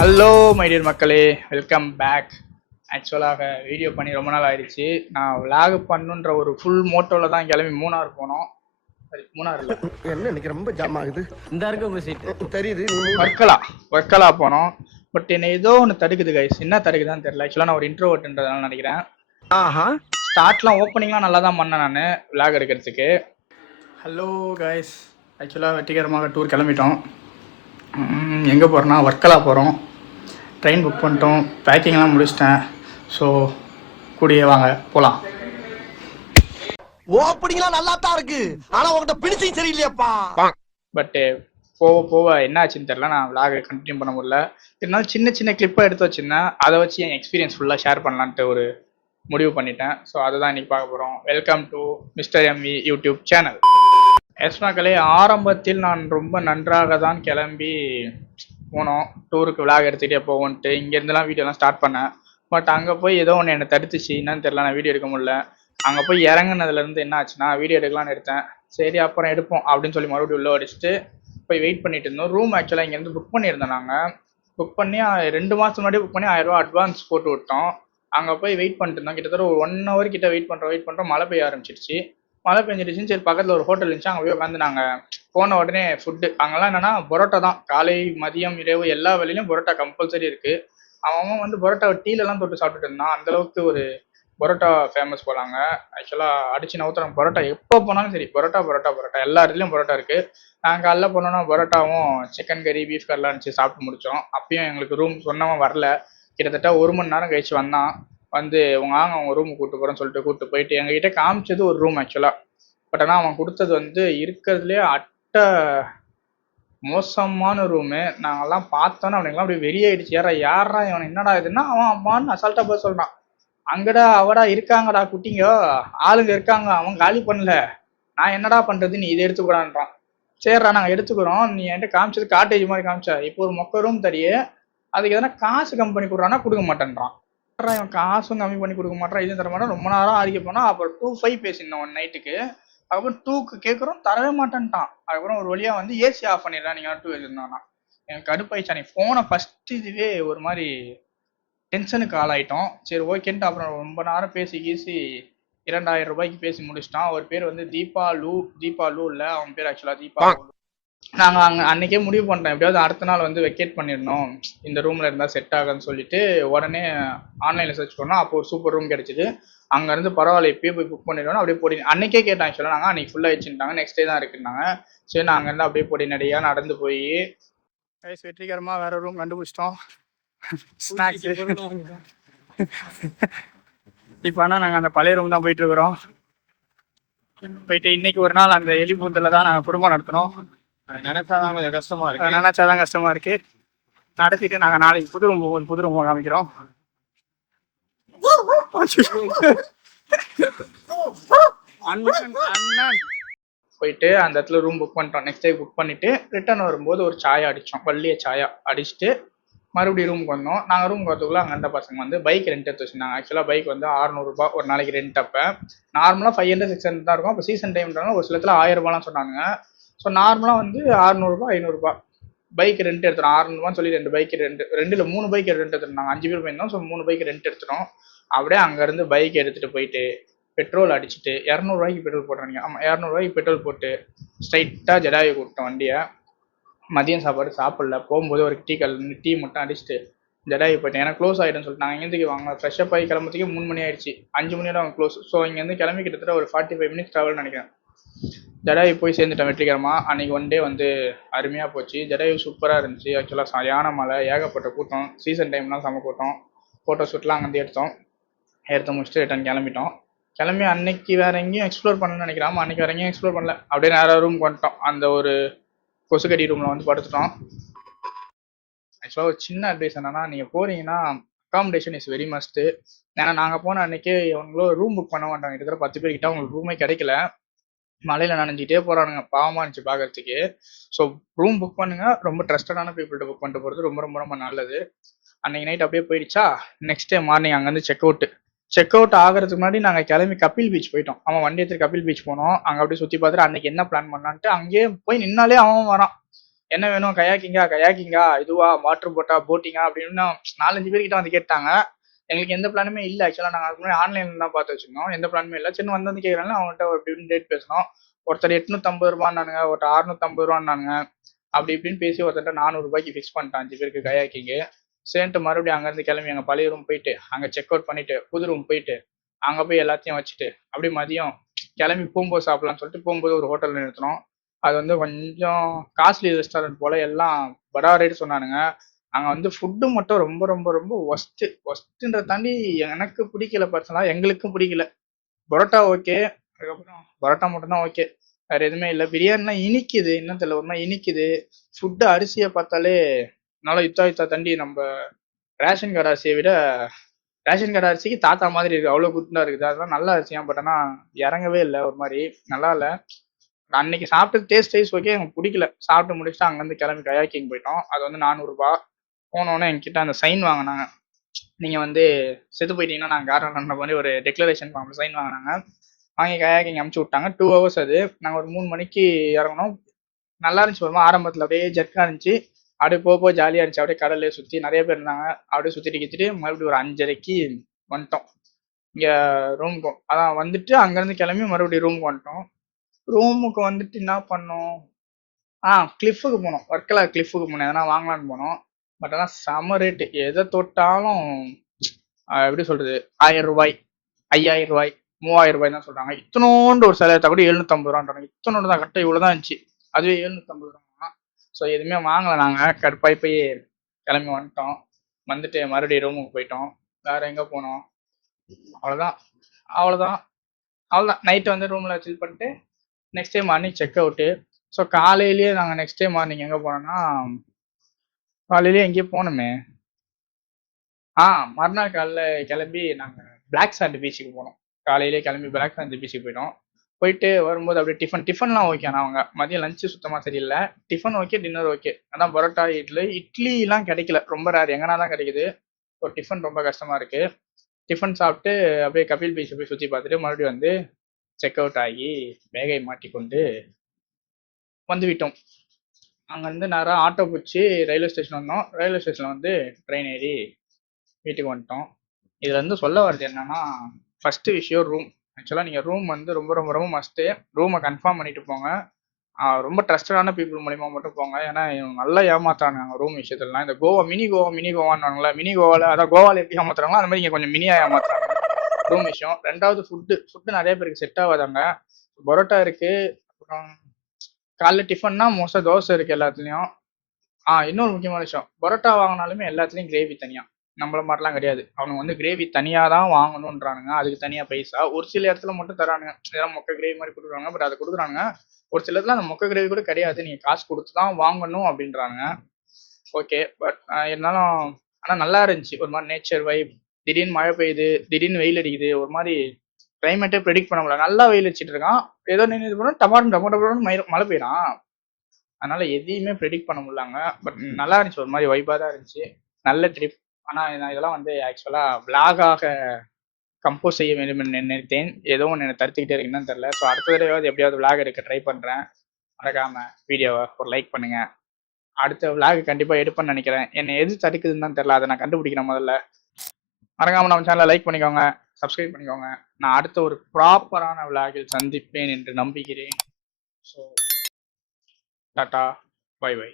Hello my dear மக்களே, welcome back. ஆக்சுவலாக video பண்ணி ரொம்ப நாள் ஆயிடுச்சு. நான் விளாக் பண்ணுன்ற ஒரு ஃபுல் மோட்டோவில் தான் கிளம்பி மூணார் போனோம். சரி, மூணார் இல்லை, என்ன இன்னைக்கு ரொம்ப ஜாம் ஆகுது. இந்த இருக்கு உங்க சீட் தெரியுது. வர்க்கலா போனோம். பட் என்ன ஏதோ ஒன்று தடுக்குது கைஸ். என்ன தடுக்குதான்னு தெரியல. ஆக்சுவலாக நான் ஒரு இன்ட்ரோவர்ட்ன்றதுனால நினைக்கிறேன். ஸ்டார்ட்லாம் ஓப்பனிங்லாம் நல்லா தான் பண்ணேன் நான் விளாக் எடுக்கிறதுக்கு. ஹலோ கைஸ், ஆக்சுவலாக வெற்றிகரமாக டூர் கிளம்பிட்டோம். எங்கே போகிறோன்னா வர்க்கலா போகிறோம். ட்ரெயின் புக் பண்ணிட்டோம், பேக்கிங்லாம் முடிச்சிட்டேன். ஸோ கூடியே வாங்க போகலாம். ஓப்பனிங்லாம் நல்லா தான் இருக்கு, ஆனா உங்ககிட்ட பினிஷிங் சரியில்லையாப்பா. பட்டு போக போக என்ன ஆச்சுன்னு தெரியல, நான் விளாக் கண்டினியூ பண்ண முடியல. இருந்தாலும் சின்ன சின்ன கிளிப்பாக எடுத்து வச்சுருந்தேன், அதை வச்சு என் எக்ஸ்பீரியன்ஸ் ஃபுல்லாக ஷேர் பண்ணலான்ட்டு ஒரு முடிவு பண்ணிட்டேன். ஸோ அதை தான் இன்றைக்கி பார்க்க போகிறோம். Welcome to mister MV YouTube channel. எஸ்மாக்களே, ஆரம்பத்தில் நான் ரொம்ப நன்றாக தான் கிளம்பி போனோம். டூருக்கு விளாக் எடுத்துகிட்டே போவோன்ட்டு இங்கேருந்துலாம் வீடியோலாம் ஸ்டார்ட் பண்ணேன். பட் அங்கே போய் ஏதோ ஒன்று என்னை தடுத்துச்சு, என்னன்னு தெரியல, நான் வீடியோ எடுக்க முடியல. அங்கே போய் இறங்குனதுலேருந்து என்ன ஆச்சுன்னா, வீடியோ எடுக்கலான்னு எடுத்தேன். சரி அப்புறம் எடுப்போம் அப்படின்னு சொல்லி மறுபடியும் உள்ளே அடிச்சுட்டு போய் வெயிட் பண்ணிட்டு இருந்தோம். ரூம் ஆக்சுவலாக இங்கேருந்து புக் பண்ணியிருந்தோம். நாங்கள் புக் பண்ணி 2 மாதத்துக்கு முன்னாடி புக் பண்ணி 1000 ரூபா அட்வான்ஸ் போட்டு விட்டோம். அங்கே போய் வெயிட் பண்ணிட்டு இருந்தோம். கிட்டத்தட்ட ஒரு 1 ஹவர் கிட்ட வெயிட் பண்ணுறோம். மழை பெய்ய ஆரம்பிச்சிருச்சு. மழை பெஞ்சிடுச்சுன்னு சரி பக்கத்தில் ஒரு ஹோட்டல் இருந்துச்சு, அங்கே போய் உட்காந்து நாங்கள் போன உடனே ஃபுட்டு அங்கெல்லாம் என்னென்னா பரோட்டா தான். காலை மதியம் இரவு எல்லா வேலையிலும் பரோட்டா கம்பல்சரி இருக்குது. அவன் வந்து பரோட்டாவை டீலெல்லாம் தொட்டு சாப்பிட்டுட்டு இருந்தான். அந்தளவுக்கு ஒரு பரோட்டா ஃபேமஸ் போலாங்க. ஆக்சுவலாக அடிச்சு நவுத்துறாங்க பரோட்டா. எப்போ போனாலும் சரி பரோட்டா எல்லா இடத்துலையும் பரோட்டா இருக்குது. நாங்கள் காலைல போனோன்னா பரோட்டாவும் சிக்கன் கறி பீஃப் கறிலாம் இருந்துச்சு, சாப்பிட்டு முடித்தோம். அப்பயும் எங்களுக்கு ரூம் சொன்னவன் வரல. கிட்டத்தட்ட 1 மணி நேரம் கழிச்சு வந்தான். வந்து அவங்க ரூமுக்கு கூப்பிட்டு போகிறேன்னு சொல்லிட்டு கூப்பிட்டு போயிட்டு எங்ககிட்ட காமிச்சது ஒரு ரூம் ஆக்சுவலாக. பட் ஆனால் அவன் கொடுத்தது வந்து இருக்கிறதுலே மோசமான ரூமு. நாங்கெல்லாம் பார்த்தோன்னே அவனுக்குலாம் அப்படியே வெறியாயிடுச்சு. யாரா இவன், என்னடா இதுன்னா அவன் அம்மான்னு அசால்ட்டாக போய் சொல்கிறான். அங்கடா அவடா இருக்காங்கடா குட்டிங்க, ஆளுங்க இருக்காங்க, அவன் காலி பண்ணல, நான் என்னடா பண்ணுறது, நீ இதை எடுத்துக்கூடான்றான். சரிடா நாங்கள் எடுத்துக்கிறோம், நீ என்கிட்ட காமிச்சது காட்டேஜ் மாதிரி காமிச்சா, இப்போ ஒரு மொக்க ரூம் தரியே, அதுக்கு எதனா காசு கம்மி பண்ணி கொடுறான்னா கொடுக்க மாட்டேன்றான். இவன் காசும் கம்மி பண்ணி கொடுக்க மாட்டான், இதுவும் தர மாட்டான். ரொம்ப நேரம் ஆடிக்க போனால் அப்புறம் 2,500 பேசியிருந்தோம் 1 நைட்டுக்கு. அதுக்கப்புறம் 2க்கு கேட்குறோம், தரவே மாட்டேன்ட்டான். அதுக்கப்புறம் ஒரு வழியாக வந்து ஏசி ஆஃப் பண்ணிடுறான், நீங்கள் 2 வச்சுருந்தானா. எனக்கு கடுப்பாயிடுச்சா. நீ ஃபோனை ஃபஸ்ட்டு இதுவே ஒரு மாதிரி டென்ஷனுக்கு ஆளாயிட்டோம். சரி ஓகேன்ட்டு அப்புறம் ரொம்ப நேரம் பேசி கீசி 2000 ரூபாய்க்கு பேசி முடிச்சிட்டான். அவர் பேர் வந்து தீபா லூ இல்லை, அவன் பேர் ஆக்சுவலாக தீபா. நாங்கள் அன்றைக்கே முடிவு பண்ணிட்டோம், எப்படியாவது அடுத்த நாள் வந்து வெக்கேட் பண்ணிடணும், இந்த ரூமில் இருந்தால் செட் ஆகுன்னு சொல்லிட்டு உடனே ஆன்லைனில் சர்ச் பண்ணோம். அப்போ ஒரு சூப்பர் ரூம் கிடச்சிது. அங்கேருந்து பரவாயில்ல இப்பயே போய் புக் பண்ணிடணும் அப்படியே போடி. அன்றைக்கே கேட்டேன் ஆக்சுவலாக, நாங்கள் அன்றைக்கி ஃபுல்லாக வச்சுட்டாங்க, நெக்ஸ்ட் டே தான் இருக்குன்னாங்க. சரி நான் அங்கேருந்து அப்படியே போடி நடையாக நடந்து போய் வெற்றிகரமாக வேறு ரூம் கண்டுபிடிச்சிட்டோம். ஸ்நாக்ஸ் இப்போ ஆனால் நாங்கள் அந்த பழைய ரூம் தான் போயிட்டுருக்குறோம். போயிட்டு இன்னைக்கு ஒரு நாள் அந்த எலி பூந்தில் தான் நாங்கள் குடும்பம் நடத்தினோம். நினைச்சாதான் கொஞ்சம் கஷ்டமா இருக்கு. நினைச்சாதான் கஷ்டமா இருக்கு. நடத்திட்டு நாங்க நாளைக்கு புது ரூம் காமிக்கிறோம். போயிட்டு அந்த இடத்துல ரூம் புக் பண்ணிட்டோம். நெக்ஸ்ட் டே புக் பண்ணிட்டு ரிட்டர்ன் வரும்போது ஒரு சாயா அடிச்சோம், வள்ளிய சாயா அடிச்சுட்டு மறுபடியும் ரூமுக்கு வந்தோம். நாங்கள் ரூம் வரதுக்குள்ள அங்கே இருந்த பசங்க வந்து பைக் ரெண்ட் எடுத்து வச்சுருந்தாங்க. ஆக்சுவலாக பைக் வந்து 600 ரூபா ஒரு நாளைக்கு ரெண்ட். அப்போ நார்மலாக 500 600 தான் இருக்கும். அப்போ சீசன் டைம்ன்றாங்க, ஒரு சிலத்தில் 1000 ரூபாலாம் சொன்னாங்க. ஸோ நார்மலாக வந்து 600 ரூபா 500 ரூபா பைக் ரெண்ட் எடுத்துட்டோம். 600 ரூபான்னு சொல்லி 2 பைக் ரெண்டில் 3 பைக் ரெண்ட் எடுத்துருந்தாங்க. 5 பேர் போயிருந்தோம். ஸோ 3 பைக் ரெண்ட் எடுத்துட்டோம். அப்படியே அங்கேருந்து பைக் எடுத்துகிட்டு போயிட்டு பெட்ரோல் அடிச்சுட்டு 200 ரூபாய்க்கு பெட்ரோல் போட்டுறீங்க. ஆமாம் 200 ரூபாய்க்கு பெட்ரோல் போட்டு ஸ்ட்ரைட்டாக ஜடாயை கூப்பிட்டோம் வண்டியை. மதியம் சாப்பாடு சாப்பிடல, போகும்போது ஒரு டீ மட்டும் அடிச்சுட்டு ஜடாயை போயிட்டேன். ஏன்னா க்ளோஸ் ஆகிடும்னு சொல்லிட்டு நாங்கள் இங்கேருந்து வாங்க ஃப்ரெஷ்ஷப் ஆகி கிளம்புறதுக்கே 3 மணி ஆயிடுச்சு. 5 மணியோட அவங்க க்ளோஸ். ஸோ இங்கேருந்து கிளம்பி கிட்டத்தட்ட ஒரு 45 மினிட்ஸ் ட்ராவல்னு நினைக்கிறேன். ஜடாயு போய் சேர்ந்துட்டேன் வெற்றிகரமாக. அன்றைக்கி 1 டே வந்து அருமையாக போச்சு. ஜடாயு சூப்பராக இருந்துச்சு. ஆக்சுவலாக சரியான மழை, ஏகப்பட்ட கூட்டம், சீசன் டைம்லாம் செம கூட்டம். ஃபோட்டோ ஷூட்லாம் அங்கேருந்து எடுத்து முடிச்சுட்டு ரிட்டன் கிளம்பிட்டோம். கிளம்பி அன்னைக்கு வேறு எங்கேயும் எக்ஸ்ப்ளோர் பண்ணணும்னு நினைக்கிறாம, அன்றைக்கி வேறு எங்கேயும் எக்ஸ்ப்ளோர் பண்ணல. அப்படியே நேராக ரூம் வந்துட்டோம். அந்த ஒரு கொசுக்கடி ரூமில் வந்து படுத்துட்டோம். ஆக்சுவலாக ஒரு சின்ன அட்வைஸ் என்னன்னா, நீங்கள் போகிறீங்கன்னா அக்காமடேஷன் இஸ் வெரி மஸ்ட்டு. ஏன்னா நாங்கள் போன அன்றைக்கே அவங்களும் ரூம் புக் பண்ண மாட்டாங்க. கிட்டத்தட்ட 10 பேர் கிட்ட அவங்களுக்கு ரூமே கிடைக்கல. மழையில் நனைஞ்சிட்டே போகிறானுங்க, பாவமாக இருந்துச்சு பார்க்கறதுக்கு. ஸோ ரூம் புக் பண்ணுங்க, ரொம்ப ட்ரஸ்டடான பீப்புள்கிட்ட புக் பண்ணிட்டு போகிறது ரொம்ப ரொம்ப ரொம்ப நல்லது. அன்றைக்கி நைட் அப்படியே போயிடுச்சா. நெக்ஸ்ட் டே மார்னிங் அங்கேருந்து செக் அவுட் ஆகிறதுக்கு முன்னாடி நாங்கள் கிளம்பி கபில் பீச் போயிட்டோம். அவன் வண்டி எடுத்துட்டு கபில் பீச் போனோம். அங்கே அப்படியே சுற்றி பார்த்துட்டு அன்றைக்கி என்ன பிளான் பண்ணலான்ட்டு அங்கேயே போய் நின்னாலே அவன் வரான். என்ன வேணும், கயாக்கிங்கா கயாக்கிங்கா, இதுவா வாட்டர் போட்டா போட்டிங்கா அப்படின்னு 4-5 பேர்கிட்ட வந்து கேட்டாங்க. எங்களுக்கு எந்த பிளானுமே இல்லை ஆக்சுவலாக. நாங்கள் அதுக்கு முன்னாடி ஆன்லைனில் தான் பார்த்து வச்சிருந்தோம். எந்த பிளானுமே இல்லை. சின்ன வந்து கேட்குறாங்க, அவங்கள்ட்ட ஒரு இப்படின்னு ரேட் பேசணும். ஒருத்தர் 850 ரூபான்னானுங்க, ஒருத்தர் 650 ரூபான்னானுங்க. அப்படி இப்படின்னு பேசி ஒருத்தர் 400 ரூபாய்க்கு ஃபிக்ஸ் பண்ணிட்டான் 5 பேருக்கு கயாக்கிங்கு. சேர்ந்துட்டு மறுபடியும் அங்கேருந்து கிளம்பி எங்கள் பழைய ரூம் போயிட்டு அங்கே செக் அவுட் பண்ணிட்டு புது ரூம் போயிட்டு அங்கே போய் எல்லாத்தையும் வச்சுட்டு அப்படியே மதியம் கிளம்பி போகும்போது சாப்பிடலாம்னு சொல்லிட்டு போகும்போது ஒரு ஹோட்டலில் நிறுத்தினோம். அது வந்து கொஞ்சம் காஸ்ட்லி ரெஸ்டாரண்ட் போல், எல்லாம் படா ரேட் சொன்னானுங்க. அங்கே வந்து ஃபுட்டு மட்டும் ரொம்ப ரொம்ப ரொம்ப ஒஸ்ட்டுன்றதை தாண்டி எனக்கு பிடிக்கல பர்சனலாக, எங்களுக்கும் பிடிக்கல. பரோட்டா ஓகே, அதுக்கப்புறம் பரோட்டா மட்டும்தான் ஓகே, வேறு எதுவுமே இல்லை. பிரியாணினா இனிக்குது, இன்னும் தெரியல, ஒரு மாதிரி இனிக்குது. ஃபுட்டு அரிசியை பார்த்தாலே நல்லா யுத்தா தாண்டி நம்ம ரேஷன் கடை அரிசியை விட ரேஷன் கடை அரிசிக்கு தாத்தா மாதிரி இருக்குது, அவ்வளோ குட்டா இருக்குது. அதெல்லாம் நல்ல அரிசியாக, பட் ஆனால் இறங்கவே இல்லை, ஒரு மாதிரி நல்லா இல்லை. அன்னைக்கு சாப்பிட்டு டேஸ்ட் வைஸ் ஓகே, எனக்கு பிடிக்கல. சாப்பிட்டு முடிச்சுட்டு அங்கேருந்து கிளம்பி கயாக்கிங் போயிட்டோம். அது வந்து 400 ரூபா. போனோடனே என்கிட்ட அந்த சைன் வாங்கினாங்க. நீங்கள் வந்து செத்து போயிட்டீங்கன்னா நாங்கள் காரணம் மாதிரி ஒரு டெக்ளரேஷன் ஃபார்மில் சைன் வாங்கினாங்க. வாங்கி கயாக்கிங் அமுச்சு விட்டாங்க. 2 ஹவர்ஸ் அது. நாங்கள் ஒரு 3 மணிக்கு இறங்கணும். நல்லா இருந்துச்சு. வருமா ஆரம்பத்தில் அப்படியே ஜர்க்காக இருந்துச்சு. அப்படியே போக ஜாலியாக இருந்துச்சு. அப்படியே கடல்லே சுற்றி நிறைய பேர் இருந்தாங்க. அப்படியே சுற்றிட்டு கிச்சிட்டு மறுபடியும் ஒரு 5:30க்கு வந்துட்டோம் இங்கே ரூமுக்கும். அதான் வந்துட்டு அங்கேருந்து கிளம்பி மறுபடியும் ரூமுக்கு வந்துட்டோம். ரூமுக்கு வந்துட்டு என்ன பண்ணோம், கிளிஃபுக்கு போனோம். வர்க்கலா கிளிஃபுக்கு போனோம், எதனா வாங்கலான்னு போனோம். பட் ஆனால் செம ரேட்டு, எதை தொட்டாலும் எப்படி சொல்கிறது, 1000 ரூபாய், 5000 ரூபாய், 3000 ரூபாய் தான் சொல்கிறாங்க. இத்தனோண்டு ஒரு சிலை எடுத்தால் கூட 750 ரூபான்றாங்க. இத்தனோண்டு தான், கரெக்டாக இவ்வளோ தான் இருந்துச்சு. அதுவே 750 ரூபா. ஸோ எதுவுமே வாங்கலை. நாங்கள் கடுப்பாய் போய் கிளம்பி வந்துட்டோம். வந்துட்டு மறுபடியும் ரூமுக்கு போயிட்டோம். வேறு எங்கே போனோம், அவ்வளோதான் அவ்வளோதான் அவ்வளோதான். நைட்டு வந்து ரூமில் சில் பண்ணிட்டு next day morning check out. So காலையிலேயே நாங்கள் நெக்ஸ்ட் டே மார்னிங் எங்கே போனோம்னா, காலையிலேயே எங்கேயோ போனோமே. மறுநாள் காலைல கிளம்பி நாங்கள் பிளாக் சாண்ட் பீச்சுக்கு போனோம். காலையிலேயே கிளம்பி பிளாக் சாண்ட் பீச்சுக்கு போயிட்டோம். போயிட்டு வரும்போது அப்படியே டிஃபன்லாம் ஓகே. ஆனால் அவங்க மதியம் லஞ்சு சுத்தமாக சரியில்லை. Tiffin okay, dinner okay. ஆனால் பரோட்டா இட்லிலாம் கிடைக்கல, ரொம்ப ரேர். எங்கன்னா தான் கிடைக்குது. ஒரு டிஃபன் ரொம்ப கஷ்டமாக இருக்குது. டிஃபன் சாப்பிட்டு அப்படியே கபில் பீச்சை போய் சுற்றி பார்த்துட்டு மறுபடியும் வந்து செக் அவுட் ஆகி பேகை மாட்டிக்கொண்டு வந்து விட்டோம். அங்கேருந்து நேராக ஆட்டோ பிடிச்சி ரயில்வே ஸ்டேஷன் வந்தோம். ரயில்வே ஸ்டேஷனில் வந்து ட்ரெயின் ஏறி வீட்டுக்கு வந்துட்டோம். இதில் வந்து சொல்ல வர்றது என்னன்னா, ஃபஸ்ட்டு விஷயம் ரூம். ஆக்சுவலாக நீங்கள் ரூம் வந்து ரொம்ப ரொம்ப ரொம்ப மஸ்ட்டு. ரூமை கன்ஃபார்ம் பண்ணிட்டு போங்க. ரொம்ப ட்ரஸ்டடான பீப்புள் மூலிமா மட்டும் போங்க. ஏன்னா இவங்க நல்லா ஏமாத்துறாங்க ரூம் விஷயத்துலலாம். இந்த மினி கோவான்னு மினி கோவாவில், அதான் கோவாவில் எப்படி ஏமாத்துறாங்களோ அந்த மாதிரி இங்கே கொஞ்சம் மினியாக ஏமாத்துறாங்க ரூம் விஷயம். 2வது ஃபுட்டு நிறைய பேருக்கு செட் ஆகாதாங்க. பரோட்டா இருக்குது, அப்புறம் காலைல டிஃபன்னா மோஸ்ட்டாக தோசை இருக்குது எல்லாத்துலேயும். இன்னொரு முக்கியமான விஷயம், பரோட்டா வாங்கினாலுமே எல்லாத்துலேயும் கிரேவி தனியாக. நம்மள மாதிரிலாம் கிடையாது. அவனுங்க வந்து கிரேவி தனியாக தான் வாங்கணுன்றானுங்க. அதுக்கு தனியாக பைசா. ஒரு சில இடத்துல மட்டும் தரானுங்க, இதெல்லாம் மொக்க கிரேவி மாதிரி கொடுக்குறாங்க. பட் அதை கொடுக்குறாங்க. ஒரு சில இடத்துல அந்த மொக்க கிரேவி கூட கிடையாது, நீங்கள் காசு கொடுத்து தான் வாங்கணும் அப்படின்றாங்க. ஓகே, பட் இருந்தாலும் ஆனால் நல்லா இருந்துச்சு. ஒரு மாதிரி நேச்சர் வைப். திடீர்னு மழை பெய்யுது, திடீர்னு வெயில் அடிக்குது. ஒரு மாதிரி கிளைமேட்டே ப்ரெடிக்ட் பண்ண முடியல. நல்லா வெயில் அடிச்சிட்டு இருக்கான், ஏதோ நின்று இது பண்ணால் டமாட்டோ மழை பெய்யறான். அதனால எதையுமே ப்ரெடிக்ட் பண்ண முடியலாங்க. பட் நல்லா இருந்துச்சு, ஒரு மாதிரி வைப்பாக தான் இருந்துச்சு. நல்ல ட்ரிப். ஆனால் நான் இதெல்லாம் வந்து ஆக்சுவலாக விளாகாக கம்போஸ் செய்ய வேண்டும் என்று நினைத்தேன். ஏதோ ஒன்று என்னை தடுத்துக்கிட்டே இருக்குன்னு தெரில. ஸோ அடுத்த தடவையாவது எப்படியாவது விளாக் எடுக்க ட்ரை பண்ணுறேன். மறக்காமல் வீடியோவை ஒரு லைக் பண்ணுங்கள். அடுத்த விளாக் கண்டிப்பாக எடுப்பேன்னு நினைக்கிறேன். என்னை எது தடுக்குதுன்னு தான் தெரில, அதை நான் கண்டுபிடிக்கிறேன் முதல்ல. மறக்காமல் நம்ம சேனலை லைக் பண்ணிக்கோங்க, சப்ஸ்கிரைப் பண்ணிக்கோங்க. நான் அடுத்த ஒரு ப்ராப்பரான விளாகில் சந்திப்பேன் என்று நம்புகிறேன். So tata, bye by.